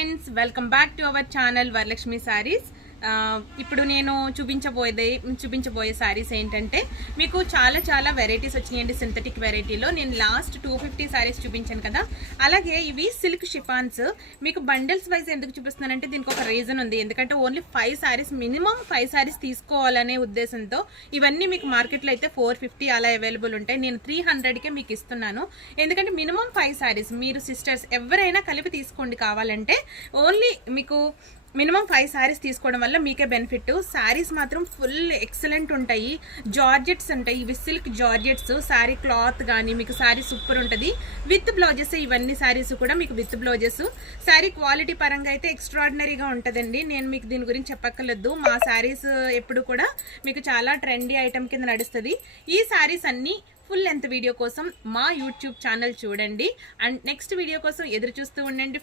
Friends, welcome back to our channel Varalakshmi saris. ఇప్పుడు నేను చూపించబోయే సారీస్ ఏంటంటే మీకు చాలా వెరైటీస్ వచ్చినాయండి. సింథటిక్ వెరైటీలో నేను లాస్ట్ 250 సారీస్ చూపించాను కదా. అలాగే ఇవి సిల్క్ షిఫాన్స్. మీకు బండిల్స్ వైజ్ ఎందుకు చూపిస్తున్నానంటే దీనికి ఒక రీజన్ ఉంది. ఎందుకంటే ఓన్లీ 5 సారీస్, మినిమం 5 సారీస్ తీసుకోవాలనే ఉద్దేశంతో ఇవన్నీ మీకు మార్కెట్లో అయితే 450 అలా అవైలబుల్ ఉంటాయి. నేను 300కే మీకు ఇస్తున్నాను. ఎందుకంటే మినిమం 5 సారీస్ మీరు సిస్టర్స్ ఎవరైనా కలిపి తీసుకోండి. కావాలంటే ఓన్లీ మీకు మినిమం 5 సారీస్ తీసుకోవడం వల్ల మీకే బెనిఫిట్. సారీస్ మాత్రం ఫుల్ ఎక్సలెంట్ ఉంటాయి. జార్జెట్స్ ఉంటాయి, ఇవి సిల్క్ జార్జెట్స్. సారీ క్లాత్ కానీ మీకు సారీ సూపర్ ఉంటుంది. విత్ బ్లౌజెస్, ఇవన్నీ సారీస్ కూడా మీకు విత్ బ్లౌజెస్. సారీ క్వాలిటీ పరంగా అయితే ఎక్స్ట్రాడినరీగా ఉంటుందండి. నేను మీకు దీని గురించి చెప్పక్కర్లేదు. మా సారీస్ ఎప్పుడు కూడా మీకు చాలా ట్రెండీ ఐటమ్ కింద నడుస్తుంది. ఈ సారీస్ అన్నీ ఫుల్ లెంత్ వీడియో కోసం మా యూట్యూబ్ ఛానల్ చూడండి. అండ్ నెక్స్ట్ వీడియో కోసం ఎదురు చూస్తూ ఉండండి.